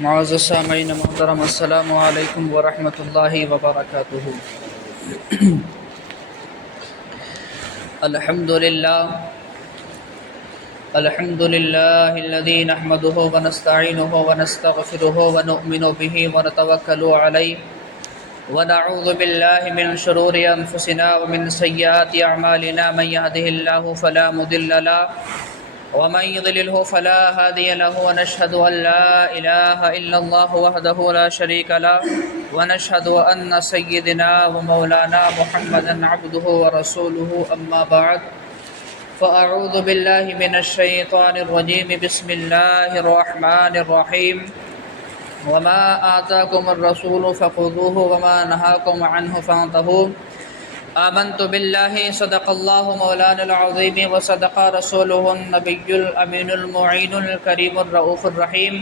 معزز سامعین محترم، السلام علیکم ورحمۃ اللہ وبرکاتہ۔ الحمد للہ الذی نحمده ونستعینه ونستغفره ونؤمن به ونتوکل علیہ ونعوذ باللہ من شرور انفسنا ومن سیئات اعمالنا، من يهده اللہ فلا مضل له ومن يضلله فلا هادي له، ونشهد أن لا إله إلا الله وحده لا شريك له، ونشهد أن سيدنا ومولانا محمدا عبده ورسوله، أما بعد فأعوذ بالله من الشيطان الرجيم، بسم الله الرحمن الرحيم، وما آتاكم الرسول فخذوه وما نهاكم عنه فانتهوا، آمنت بالله صدق الله مولانا العظيم وصدق رسوله النبي الأمين المعين الكريم الرؤوف الرحيم،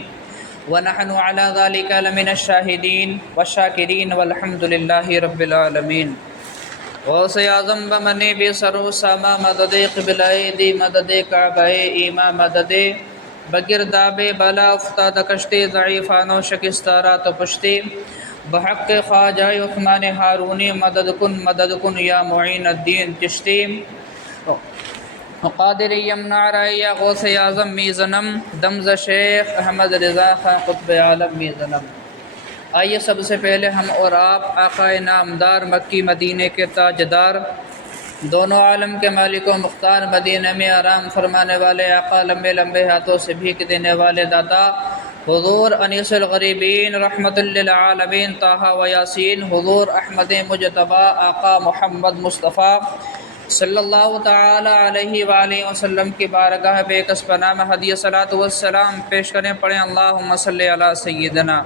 ونحن على ذلك لمن الشاهدين والشاكرين والحمد لله رب العالمين۔ غوث اعظم بمنی بی سرو ساما مدد قبل ایدی مدد کعبہ ایما مدد بگرداب بلا افتاد کشتی ضعیفان و شکستارا تو پشتی، بحق خواجہ عثمان ہارونی مدد کن یا معین الدین چشتی، قادر یمنع رائیا غوث اعظم میزنم، دمز شیخ احمد رضا خان قطب عالم میزنم۔ آئیے سب سے پہلے ہم اور آپ آقا نامدار مکی مدینے کے تاجدار، دونوں عالم کے مالک و مختار، مدینہ میں آرام فرمانے والے آقا، لمبے لمبے ہاتھوں سے بھیک دینے والے داتا، حضور انیس الغریبین رحمت للعالمین طٰہٰ و یاسین، حضور احمد مجتبیٰ آقا محمد مصطفیٰ صلی اللہ تعالی علیہ وآلہ وسلم کی بارگاہ بے کس پناہ ہدیہ صلاۃ والسلام پیش کریں، پڑھیں اللہم صلی علی سیدنا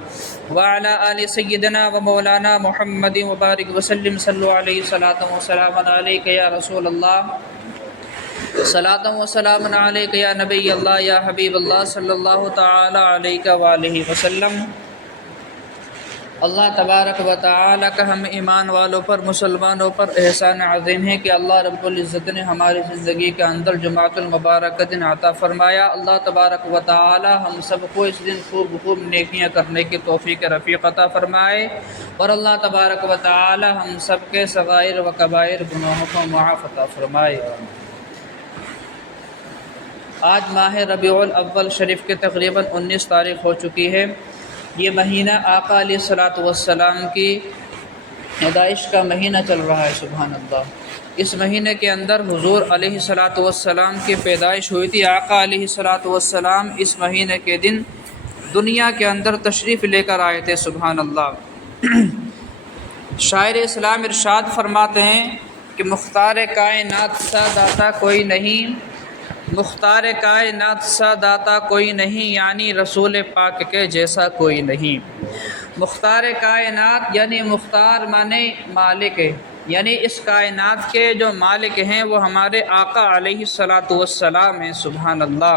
وعلی آل سیدنا و مولانا محمد وبارک وسلم، صلو علیہ صلاۃ و سلام علیک یا رسول اللہ، صلاۃ و سلام علیک یا نبی اللہ یا حبیب اللہ صلی اللہ تعالی علیہ وآلہ وسلم۔ اللہ تبارک و تعالی کا ہم ایمان والوں پر، مسلمانوں پر احسان عظیم ہے کہ اللہ رب العزت نے ہماری زندگی کے اندر جمعۃ المبارک دن عطا فرمایا۔ اللہ تبارک و تعالی ہم سب کو اس دن خوب نیکیاں کرنے کی توفیق رفیق عطا فرمائے، اور اللہ تبارک و تعالی ہم سب کے صغائر و کبائر گناہوں کو معاف عطا فرمائے۔ آج ماہ ربیع الاول شریف کے تقریباً 19 تاریخ ہو چکی ہے۔ یہ مہینہ آقا علیہ الصلاۃ والسلام کی پیدائش کا مہینہ چل رہا ہے، سبحان اللہ۔ اس مہینے کے اندر حضور علیہ الصلاۃ والسلام کی پیدائش ہوئی تھی۔ آقا علیہ الصلاۃ والسلام اس مہینے کے دن دنیا کے اندر تشریف لے کر آئے تھے، سبحان اللہ۔ شاعر اسلام ارشاد فرماتے ہیں کہ مختار کائنات سا داتا کوئی نہیں، مختار کائنات سا داتا کوئی نہیں، یعنی رسول پاک کے جیسا کوئی نہیں۔ مختار کائنات یعنی مختار مانے مالک، یعنی اس کائنات کے جو مالک ہیں وہ ہمارے آقا علیہ الصلاۃ والسلام ہیں، سبحان اللہ۔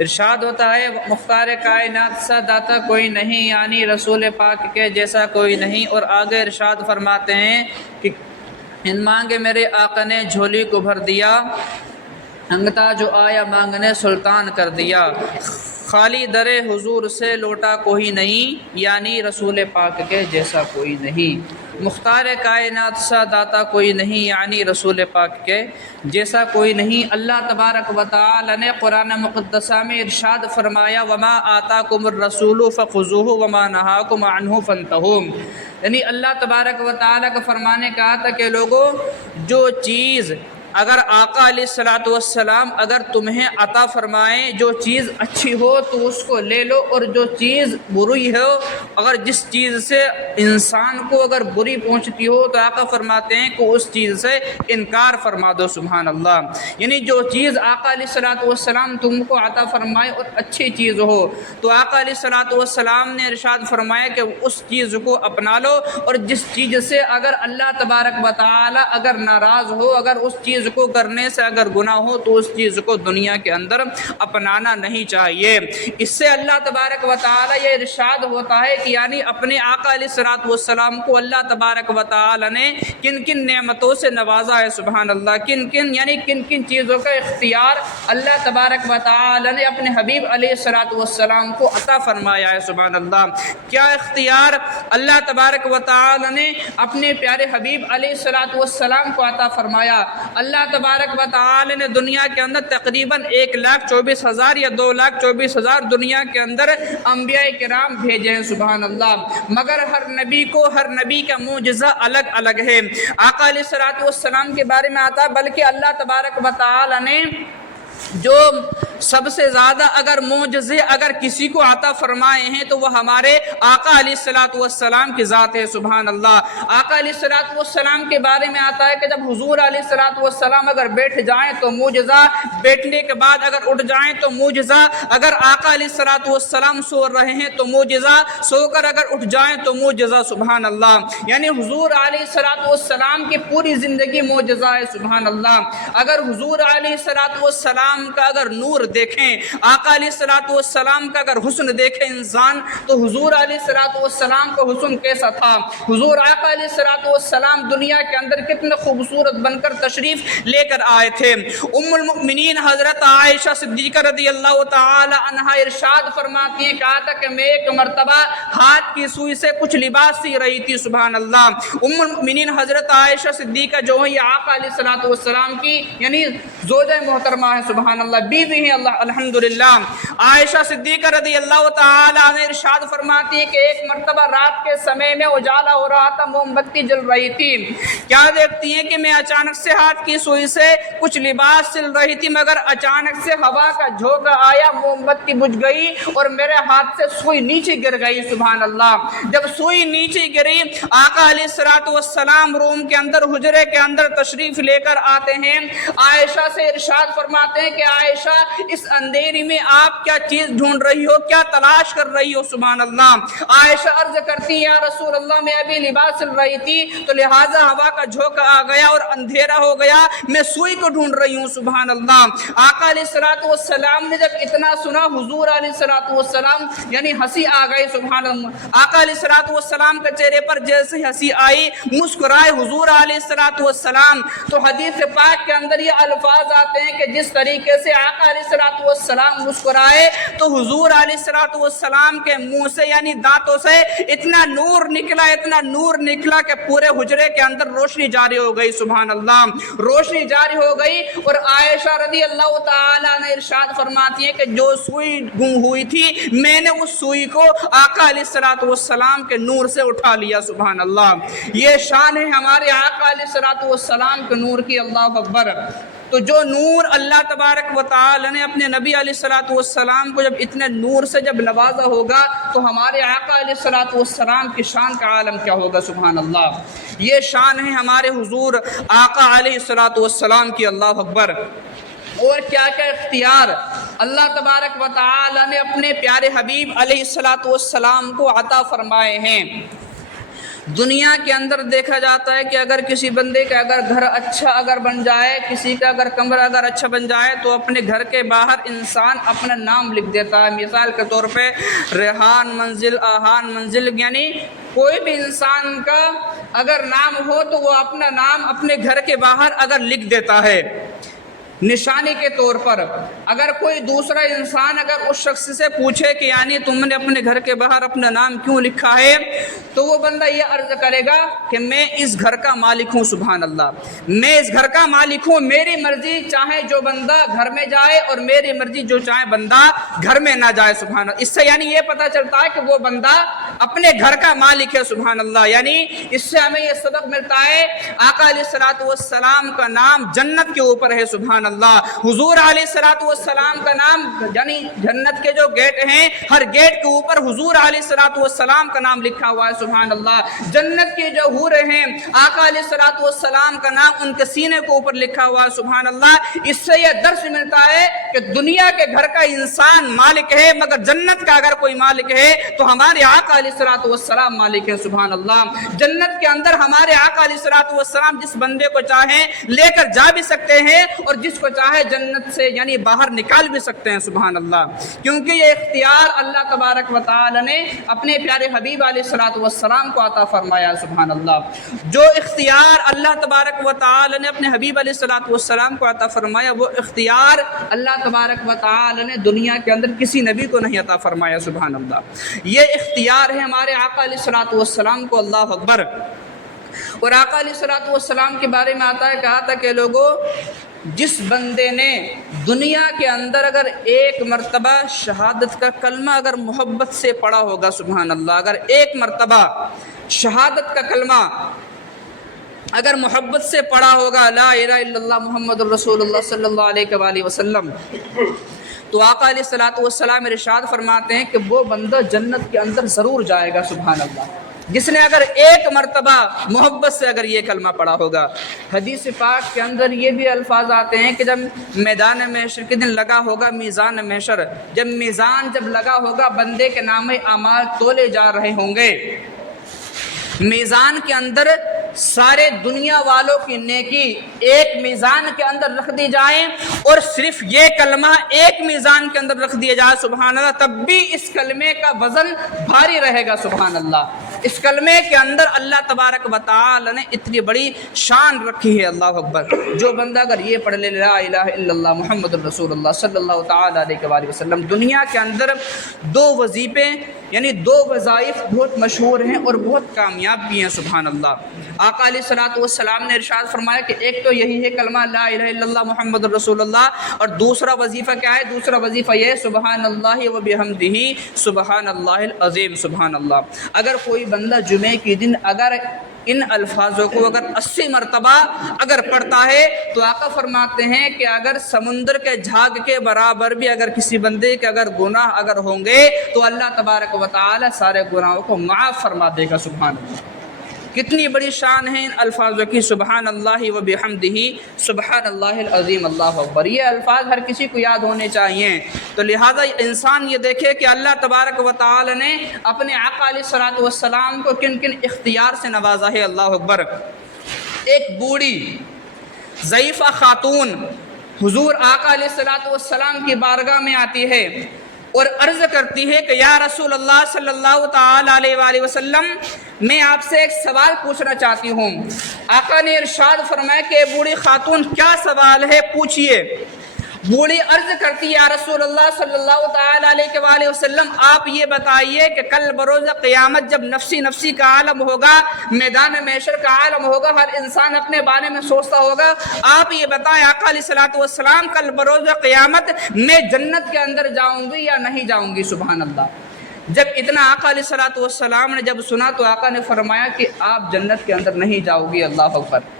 ارشاد ہوتا ہے مختار کائنات سا داتا کوئی نہیں، یعنی رسول پاک کے جیسا کوئی نہیں، اور آگے ارشاد فرماتے ہیں کہ ان مانگے میرے آقا نے جھولی کو بھر دیا، انگتا جو آیا مانگنے سلطان کر دیا، خالی در حضور سے لوٹا کوئی نہیں، یعنی رسول پاک کے جیسا کوئی نہیں۔ مختار کائنات سا داتا کوئی نہیں، یعنی رسول پاک کے جیسا کوئی نہیں۔ اللہ تبارک و تعالی نے قرآن مقدسہ میں ارشاد فرمایا وما آتاکم الرسول فخذوہ وما نہاکم عنہ فانتہوا، یعنی اللہ تبارک و تعالی کا فرمانے کہا تھا کہ لوگوں، جو چیز اگر آقا علیہ الصلاۃ والسلام اگر تمہیں عطا فرمائیں، جو چیز اچھی ہو تو اس کو لے لو، اور جو چیز بری ہو، اگر جس چیز سے انسان کو اگر بری پہنچتی ہو تو آقا فرماتے ہیں کہ اس چیز سے انکار فرما دو، سبحان اللہ۔ یعنی جو چیز آقا علیہ الصلاۃ والسلام تم کو عطا فرمائے اور اچھی چیز ہو تو آقا علیہ الصلاۃ والسلام نے ارشاد فرمایا کہ اس چیز کو اپنا لو، اور جس چیز سے اگر اللہ تبارک و تعالی اگر ناراض ہو، اگر اس چیز چیز کو کرنے سے اگر گناہ ہو تو اس چیز کو دنیا کے اندر اپنانا نہیں چاہیے۔ اس سے اللہ تبارک و تعالی یہ ارشاد ہوتا ہے کہ یعنی اپنے آقا علیہ الصلوۃ والسلام کو اللہ تبارک و تعالی نے کن کن نعمتوں سے نوازا ہے، سبحان اللہ، کن کن چیزوں کا اختیار اللہ تبارک و تعالی نے اپنے حبیب علیہ الصلوۃ والسلام کو عطا فرمایا ہے، سبحان اللہ۔ کیا اختیار اللہ تبارک و تعالی نے اپنے پیارے حبیب علیہ الصلوۃ والسلام کو عطا فرمایا؟ اللہ تبارک و تعالی نے دنیا کے اندر تقریباً 1,24,000 یا 2,24,000 دنیا کے اندر انبیاء کرام بھیجے ہیں، سبحان اللہ، مگر ہر نبی کا معجزہ الگ الگ ہے۔ آقا علیہ الصلوۃ والسلام کے بارے میں آتا ہے بلکہ اللہ تبارک و تعالی نے جو سب سے زیادہ اگر معجزے اگر کسی کو عطا فرمائے ہیں تو وہ ہمارے آقا علیہ الصلوۃ والسلام کی ذات ہے، سبحان اللہ۔ آقا علیہ الصلوۃ والسلام کے بارے میں آتا ہے کہ جب حضور علیہ الصلوۃ والسلام اگر بیٹھ جائیں تو معجزہ، بیٹھنے کے بعد اگر اٹھ جائیں تو معجزہ، اگر آقا علیہ الصلوۃ والسلام سو رہے ہیں تو معجزہ، سو کر اگر اٹھ جائیں تو معجزہ، سبحان اللہ۔ یعنی حضور علیہ الصلوۃ والسلام کی پوری زندگی معجزہ ہے، سبحان اللہ۔ اگر حضور علیہ الصلوۃ والسلام کا اگر نور دیکھیں، آقا علیہ الصلوۃ والسلام کا اگر حسن دیکھیں انسان تو حضور علیہ الصلوۃ والسلام کا حسن کیسا تھا؟ حضور آقا علیہ الصلوۃ والسلام دنیا کے اندر کتنے خوبصورت بن کر تشریف لے کر آئے تھے۔ ام المؤمنین حضرت عائشہ صدیقہ رضی اللہ تعالی عنہا ارشاد فرماتی ہیں، کہا تھا کہ میں ایک مرتبہ ہاتھ کی سوئی سے کچھ لباس سی رہی تھی، سبحان اللہ۔ ام المؤمنین حضرت عائشہ صدیقہ جو ہے یہ آقا علیہ الصلوۃ والسلام کی یعنی زوجہ محترمہ ہے، سبحان اللہ، بیوی ہیں، اللہ الحمدللہ۔ عائشہ صدیقہ رضی اللہ تعالی عنہ ارشاد فرماتی ہے کہ ایک مرتبہ رات کے سمے میں اجالا ہو رہا تھا، موم بتی جل رہی تھی، کیا دیکھتی ہیں کہ میں اچانک سے ہاتھ کی سوئی سے کچھ لباس سل رہی تھی، مگر اچانک سے ہوا کا جھونکا آیا، موم بتی بجھ گئی اور میرے ہاتھ سے سوئی نیچے گر گئی، سبحان اللہ۔ جب سوئی نیچے گری، آقا علیہ الصلوۃ والسلام روم کے اندر حجرے کے اندر تشریف لے کر آتے ہیں، عائشہ سے ارشاد فرماتے ہیں کہ عائشہ اس اندھیری میں آپ کیا چیز ڈھونڈ رہی ہو، کیا تلاش کر رہی ہو، سبحان اللہ۔ عائشہ عرض کرتی ہیں، یا رسول اللہ میں ابھی لباس سل رہی تھی تو لہٰذا ہوا کا جھونکا آ گیا اور اندھیرا ہو گیا، میں سوئی کو ڈھونڈ رہی ہوں، سبحان اللہ۔ آقا علیہ الصلوۃ والسلام نے جب اتنا سنا، حضور علیہ الصلوۃ والسلام یعنی ہنسی آ گئی، سبحان اللہ۔ آقا علیہ الصلوۃ والسلام کے چہرے پر جیسے ہنسی آئی، مسکرائے حضور علیہ الصلوۃ والسلام، تو حدیث پاک کے اندر یہ الفاظ آتے ہیں کہ جس طریقے سے آقا علیہ الصلوۃ والسلام مسکرائے تو حضور علیہ الصلوۃ والسلام کے منہ سے یعنی دانتوں سے اتنا نور نکلا کہ پورے حجرے کے اندر روشنی جاری ہو گئی، سبحان اللہ، روشنی جاری ہو گئی۔ اور عائشہ رضی اللہ تعالی عنہ ارشاد فرماتی ہے کہ جو سوئی گم ہوئی تھی میں نے اس سوئی کو آقا علیہ الصلوۃ والسلام کے نور سے اٹھا لیا، سبحان اللہ۔ یہ شان ہے ہمارے آقا علیہ الصلوۃ والسلام کے نور کی، اللہ اکبر۔ تو جو نور اللہ تبارک و تعالی نے اپنے نبی علیہ الصلوۃ والسلام کو جب اتنے نور سے جب نوازا ہوگا تو ہمارے آقا علیہ الصلوۃ والسلام کی شان کا عالم کیا ہوگا، سبحان اللہ۔ یہ شان ہے ہمارے حضور آقا علیہ الصلوۃ والسلام کی، اللہ اکبر۔ اور کیا کیا اختیار اللہ تبارک و تعالی نے اپنے پیارے حبیب علیہ الصلوۃ والسلام کو عطا فرمائے ہیں۔ دنیا کے اندر دیکھا جاتا ہے کہ اگر کسی بندے کا اگر گھر اچھا اگر بن جائے، کسی کا اگر کمرہ اگر اچھا بن جائے تو اپنے گھر کے باہر انسان اپنا نام لکھ دیتا ہے۔ مثال کے طور پہ ریحان منزل، آہان منزل، یعنی کوئی بھی انسان کا اگر نام ہو تو وہ اپنا نام اپنے گھر کے باہر اگر لکھ دیتا ہے نشانی کے طور پر۔ اگر کوئی دوسرا انسان اگر اس شخص سے پوچھے کہ یعنی تم نے اپنے گھر کے باہر اپنا نام کیوں لکھا ہے، تو وہ بندہ یہ عرض کرے گا کہ میں اس گھر کا مالک ہوں، سبحان اللہ، میں اس گھر کا مالک ہوں، میری مرضی چاہے جو بندہ گھر میں جائے اور میری مرضی جو چاہے بندہ گھر میں نہ جائے، سبحان اللہ۔ اس سے یعنی یہ پتہ چلتا ہے کہ وہ بندہ اپنے گھر کا مالک ہے، سبحان اللہ۔ یعنی اس سے ہمیں یہ سبق ملتا ہے آقا علیہ الصلوۃ والسلام کا نام جنت کے اوپر ہے، سبحان اللہ۔ حضور علیہ الصلوۃ والسلام کا نام یعنی جنت کے جو گیٹ ہیں ہر گیٹ کے اوپر حضور علیہ الصلوۃ والسلام کا نام لکھا ہوا ہے، سبحان اللہ۔ جنت کی جو حوریں ہیں آقا علیہ الصلوۃ والسلام کا نام ان کے سینے کے اوپر لکھا ہوا ہے، سبحان اللہ۔ اس سے یہ درس ملتا ہے کہ دنیا کے گھر کا انسان مالک ہے مگر جنت کا اگر کوئی مالک ہے تو ہمارے آقا علیہ الصلوۃ والسلام مالک ہے، سبحان اللہ۔ جنت کے اندر ہمارے آقا علیہ الصلوۃ والسلام جس بندے کو چاہیں لے کر جا بھی سکتے ہیں اور جس کو چاہے جنت سے یعنی باہر نکال بھی سکتے ہیں، سبحان اللہ۔ کیونکہ یہ اختیار اللہ تبارک و تعالی نے اپنے پیارے حبیب علیہ الصلوۃ والسلام کو عطا فرمایا، سبحان اللہ۔ جو اختیار اللہ تبارک و تعالی نے اپنے حبیب علیہ الصلوۃ والسلام کو عطا فرمایا وہ اختیار اللہ تبارک و تعالی نے دنیا کے اندر کسی نبی کو نہیں عطا فرمایا، سبحان اللہ۔ یہ اختیار ہے ہمارے آقا علیہ الصلوۃ والسلام کو، اللہ اکبر۔ اور آقا علیہ الصلوۃ والسلام کے بارے میں آتا ہے، کہا تھا کہ لوگوں جس بندے نے دنیا کے اندر اگر ایک مرتبہ شہادت کا کلمہ اگر محبت سے پڑھا ہوگا، سبحان اللہ، اگر ایک مرتبہ شہادت کا کلمہ اگر محبت سے پڑھا ہوگا، لا الہ الا اللہ محمد الرسول اللہ صلی اللہ علیہ وآلہ وسلم، تو آقا علیہ الصلوۃ والسلام ارشاد فرماتے ہیں کہ وہ بندہ جنت کے اندر ضرور جائے گا، سبحان اللہ، جس نے اگر ایک مرتبہ محبت سے اگر یہ کلمہ پڑھا ہوگا۔ حدیث پاک کے اندر یہ بھی الفاظ آتے ہیں کہ جب میدان محشر کے دن لگا ہوگا میزان محشر، جب میزان جب لگا ہوگا بندے کے نام اعمال تولے جا رہے ہوں گے، میزان کے اندر سارے دنیا والوں کی نیکی ایک میزان کے اندر رکھ دی جائیں اور صرف یہ کلمہ ایک میزان کے اندر رکھ دیا جائے، سبحان اللہ، تب بھی اس کلمے کا وزن بھاری رہے گا، سبحان اللہ۔ اس کلمے کے اندر اللہ تبارک و تعالی نے اتنی بڑی شان رکھی ہے، اللہ اکبر۔ جو بندہ اگر یہ پڑھ لے لا الہ الا اللہ محمد الرسول اللہ صلی اللہ تعالی علیہ وآلہ وسلم، دنیا کے اندر دو وظیفے یعنی دو وظائف بہت مشہور ہیں اور بہت کامیاب بھی ہیں، سبحان اللہ۔ آقا علیہ الصلوۃ والسلام نے ارشاد فرمایا کہ ایک تو یہی ہے کلمہ لا الہ الا اللہ محمد الرسول اللہ، اور دوسرا وظیفہ کیا ہے؟ دوسرا وظیفہ یہ ہے سبحان اللہ و بحمدہ سبحان اللہ العظیم، سبحان اللہ۔ اگر کوئی بندہ جمعے کے دن اگر ان الفاظوں کو اگر 80 مرتبہ اگر پڑھتا ہے تو آقا فرماتے ہیں کہ اگر سمندر کے جھاگ کے برابر بھی اگر کسی بندے کے اگر گناہ اگر ہوں گے تو اللہ تبارک و تعالی سارے گناہوں کو معاف فرما دے گا، سبحان اللہ۔ کتنی بڑی شان ہے ان الفاظوں کی، سبحان اللہ و بحمدہ سبحان اللہ العظیم، اللہ اکبر۔ یہ الفاظ ہر کسی کو یاد ہونے چاہیے، تو لہٰذا انسان یہ دیکھے کہ اللہ تبارک و تعالی نے اپنے آقا علیہ الصلوۃ والسلام کو کن کن اختیار سے نوازا ہے، اللہ اکبر۔ ایک بوڑھی ضعیفہ خاتون حضور آقا علیہ الصلوۃ والسلام کی بارگاہ میں آتی ہے اور عرض کرتی ہے کہ یا رسول اللہ صلی اللہ تعالی علیہ وآلہ وسلم، میں آپ سے ایک سوال پوچھنا چاہتی ہوں۔ آقا نے ارشاد فرمایا کہ بوڑھی خاتون کیا سوال ہے، پوچھئے۔ بوڑھی عرض کرتی ہے یا رسول اللہ صلی اللہ تعالی علیہ وآلہ وسلم، آپ یہ بتائیے کہ کل بروز قیامت جب نفسی نفسی کا عالم ہوگا، میدان محشر کا عالم ہوگا، ہر انسان اپنے بارے میں سوچتا ہوگا، آپ یہ بتائیں آقا علیہ الصلوۃ والسلام کل بروز قیامت میں جنت کے اندر جاؤں گی یا نہیں جاؤں گی، سبحان اللہ۔ جب اتنا آقا علیہ الصلوۃ والسلام نے جب سنا تو آقا نے فرمایا کہ آپ جنت کے اندر نہیں جاؤ گی، اللہ اکبر۔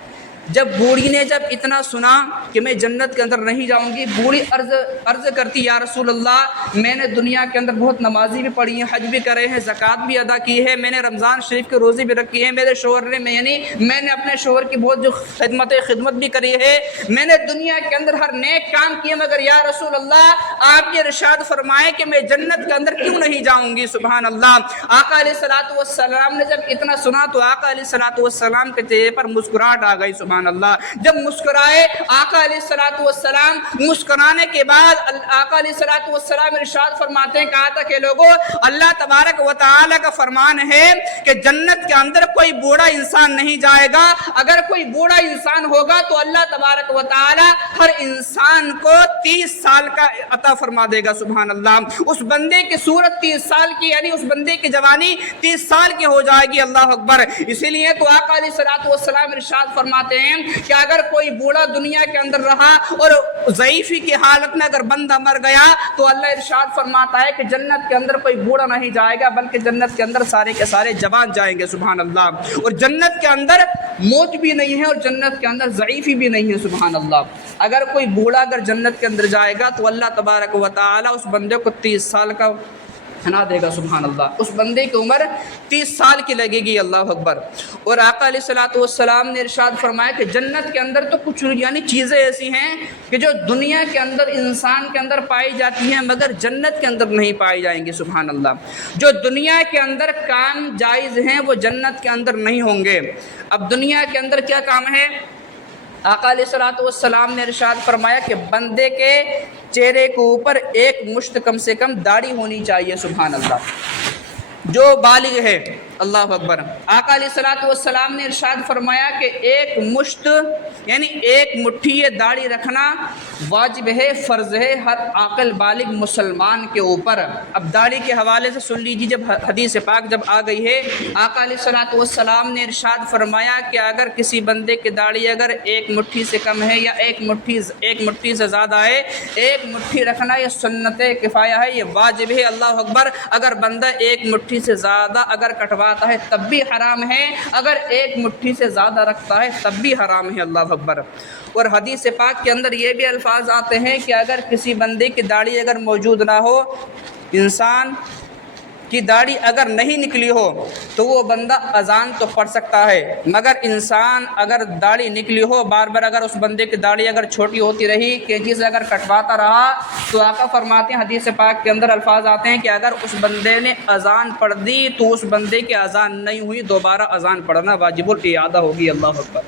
جب بوڑھی نے جب اتنا سنا کہ میں جنت کے اندر نہیں جاؤں گی، بوڑھی عرض کرتی یا رسول اللہ، میں نے دنیا کے اندر بہت نمازی بھی پڑھی ہیں، حج بھی کرے ہیں، زکوٰۃ بھی ادا کی ہے، میں نے رمضان شریف کے روزے بھی رکھی ہے، میرے شوہر نے میں نے اپنے شوہر کی بہت جو خدمت بھی کری ہے، میں نے دنیا کے اندر ہر نیک کام کیے، مگر یا رسول اللہ آپ یہ ارشاد فرمائے کہ میں جنت کے اندر کیوں نہیں جاؤں گی، سبحان اللہ۔ آقا علیہ الصلوۃ والسلام نے جب اتنا سنا تو آقا علیہ الصلوۃ والسلام کے چہرے پر مسکراہٹ آ گئی، سبحان اللہ۔ جب مسکرائے آقا علیہ الصلوۃ والسلام، مسکرانے کے بعد آقا علیہ الصلوۃ والسلام ارشاد فرماتے ہیں، کہا تھا کہ لوگوں اللہ تبارک و تعالی کا فرمان ہے کہ جنت کے اندر کوئی بوڑھا انسان نہیں جائے گا، اگر کوئی بوڑھا انسان ہوگا تو اللہ تبارک و تعالی ہر انسان کو 30 سال کا عطا فرما دے گا، سبحان اللہ۔ اس بندے کی صورت 30 سال کی یعنی اس بندے کی جوانی 30 سال کی ہو جائے گی، اللہ اکبر۔ اسی لیے تو آقا علیہ الصلوۃ والسلام ارشاد فرماتے ہیں کہ اگر کوئی بوڑھا دنیا کے اندر رہا اور ضعیفی کی حالت میں اگر بندہ مر گیا تو اللہ ارشاد فرماتا ہے کہ جنت کے اندر کوئی بوڑھا نہیں جائے گا، بلکہ جنت کے اندر سارے کے سارے جوان جائیں گے، سبحان اللہ۔ اللہ. اور جنت کے اندر موت بھی نہیں ہے اور جنت کے اندر ضعیفی بھی نہیں ہے. سبحان اللہ. اگر کوئی بوڑھا اگر جنت کے اندر جائے گا تو اللہ تبارک و تعالی اس بندے کو 30 سال کا بنا دے گا. سبحان اللہ. اس بندے کی عمر 30 سال کی لگے گی. اللہ اکبر. اور آقا علیہ الصلوۃ والسلام نے ارشاد فرمایا کہ جنت کے اندر تو کچھ یعنی چیزیں ایسی ہیں کہ جو دنیا کے اندر انسان کے اندر پائی جاتی ہیں مگر جنت کے اندر نہیں پائی جائیں گی. سبحان اللہ. جو دنیا کے اندر کام جائز ہیں وہ جنت کے اندر نہیں ہوں گے. اب دنیا کے اندر کیا کام ہے؟ آقا علیہ الصلوۃ والسلام نے ارشاد فرمایا کہ بندے کے چہرے کے اوپر ایک مشت کم سے کم داڑھی ہونی چاہیے. سبحان اللہ. جو بالغ ہے. اللہ اکبر. آقا علیہ الصلوۃ والسلام نے ارشاد فرمایا کہ ایک مشت یعنی ایک مٹھی یہ داڑھی رکھنا واجب ہے، فرض ہے ہر عاقل بالغ مسلمان کے اوپر. اب داڑھی کے حوالے سے سن لیجیے. جب حدیث پاک جب آ گئی ہے آقا علیہ الصلوۃ والسلام نے ارشاد فرمایا کہ اگر کسی بندے کی داڑھی اگر ایک مٹھی سے کم ہے یا ایک مٹھی سے زیادہ ہے، ایک مٹھی رکھنا یہ سنت کفایہ ہے، یہ واجب ہے. اللہ اکبر. اگر بندہ ایک مٹھی سے زیادہ اگر کٹواتا ہے تب بھی حرام ہے، اگر ایک مٹھی سے زیادہ رکھتا ہے تب بھی حرام ہے. اللہ اکبر. اور حدیث پاک کے اندر یہ بھی الفاظ آتے ہیں کہ اگر کسی بندے کی داڑھی اگر موجود نہ ہو، انسان کی داڑھی اگر نہیں نکلی ہو تو وہ بندہ اذان تو پڑھ سکتا ہے، مگر انسان اگر داڑھی نکلی ہو بار بار اگر اس بندے کی داڑھی اگر چھوٹی ہوتی رہی کینچی سے اگر کٹواتا رہا تو آقا فرماتے ہیں حدیث پاک کے اندر الفاظ آتے ہیں کہ اگر اس بندے نے اذان پڑھ دی تو اس بندے کی اذان نہیں ہوئی، دوبارہ اذان پڑھنا واجب الاعادہ ہوگی. اللہ اکبر.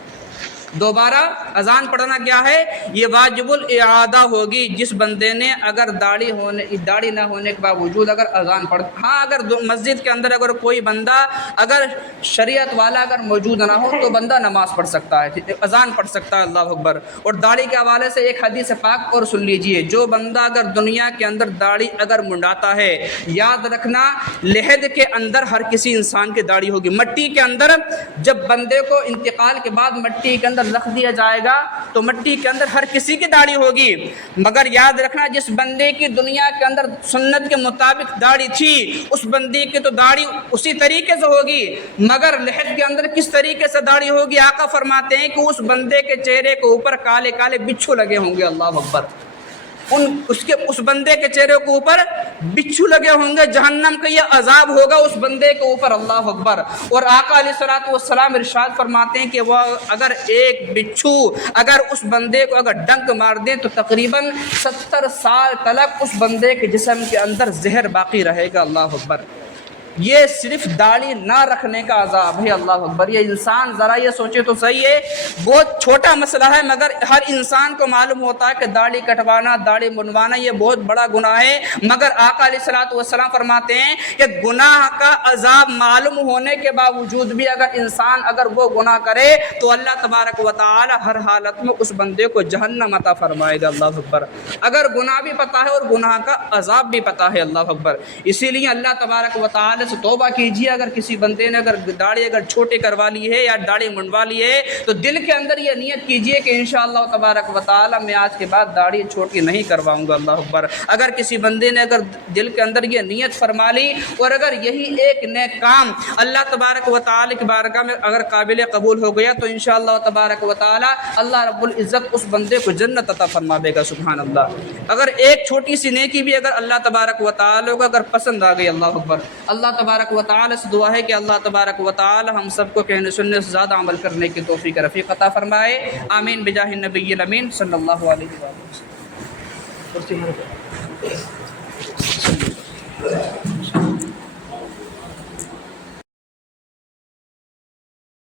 دوبارہ اذان پڑھنا کیا ہے؟ یہ واجب الاعادہ ہوگی. جس بندے نے اگر داڑھی نہ ہونے کے باوجود اگر اذان پڑھ، ہاں اگر مسجد کے اندر اگر کوئی بندہ اگر شریعت والا اگر موجود نہ ہو تو بندہ نماز پڑھ سکتا ہے، اذان پڑھ سکتا ہے. اللہ اکبر. اور داڑھی کے حوالے سے ایک حدیث پاک اور سن لیجئے. جو بندہ اگر دنیا کے اندر داڑھی اگر منڈاتا ہے، یاد رکھنا لحد کے اندر ہر کسی انسان کی داڑھی ہوگی. مٹی کے اندر جب بندے کو انتقال کے بعد مٹی کے اندر رکھ دیا جائے گا تو مٹی کے اندر ہر کسی کی داڑھی ہوگی، مگر یاد رکھنا جس بندے کی دنیا کے اندر سنت کے مطابق داڑھی تھی اس بندے کی تو داڑھی اسی طریقے سے ہوگی، مگر لحد کے اندر کس طریقے سے داڑھی ہوگی؟ آقا فرماتے ہیں کہ اس بندے کے چہرے کے اوپر کالے کالے بچھو لگے ہوں گے. اللہ اکبر. اس بندے کے چہرے کے اوپر بچھو لگے ہوں گے. جہنم کا یہ عذاب ہوگا اس بندے کے اوپر. اللہ اکبر. اور آقا علیہ الصلوۃ والسلام ارشاد فرماتے ہیں کہ وہ اگر ایک بچھو اگر اس بندے کو اگر ڈنک مار دیں تو تقریباً 70 سال تک اس بندے کے جسم کے اندر زہر باقی رہے گا. اللہ اکبر. یہ صرف داڑھی نہ رکھنے کا عذاب ہے. اللہ اکبر. یہ انسان ذرا یہ سوچے تو صحیح ہے، بہت چھوٹا مسئلہ ہے مگر ہر انسان کو معلوم ہوتا ہے کہ داڑھی کٹوانا داڑھی منڈوانا یہ بہت بڑا گناہ ہے. مگر آقا علیہ الصلوۃ والسلام فرماتے ہیں کہ گناہ کا عذاب معلوم ہونے کے باوجود بھی اگر انسان اگر وہ گناہ کرے تو اللہ تبارک و تعالی ہر حالت میں اس بندے کو جہنم عطا فرمائے گا. اللہ اکبر. اگر گناہ بھی پتہ ہے اور گناہ کا عذاب بھی پتہ ہے. اللہ اکبر. اسی لیے اللہ تبارک و تعالی سے توبہ کیجیے. اگر کسی بندے نے اگر داڑھی اگر چھوٹی کروا لی ہے یا داڑھی منڈوا لی ہے تو دل کے اندر یہ نیت کیجیے کہ انشاءاللہ تبارک و تعالی میں آج کے بعد داڑھی چھوٹی نہیں کرواؤں گا. اللہ اکبر. اگر کسی بندے نے اگر دل کے اندر یہ نیت فرما لی اور اگر یہی ایک نیک کام اللہ تبارک و تعالی کی بارگاہ میں اگر قابل قبول ہو گیا تو انشاءاللہ تبارک و تعالی اللہ رب العزت اس بندے کو جنت عطا فرما دے گا. سبحان اللہ. اگر ایک چھوٹی سی نیکی بھی اگر اللہ تبارک و تعالی کو اگر پسند آ گئی. اللہ اکبر. اللہ تبارک و تعالی سے دعا ہے کہ اللہ تبارک و تعالی ہم سب کو کہنے سننے سے زیادہ عمل کرنے کی توفیق رفیق عطا فرمائے. آمین بجاہ النبی الامین صلی اللہ علیہ وسلم.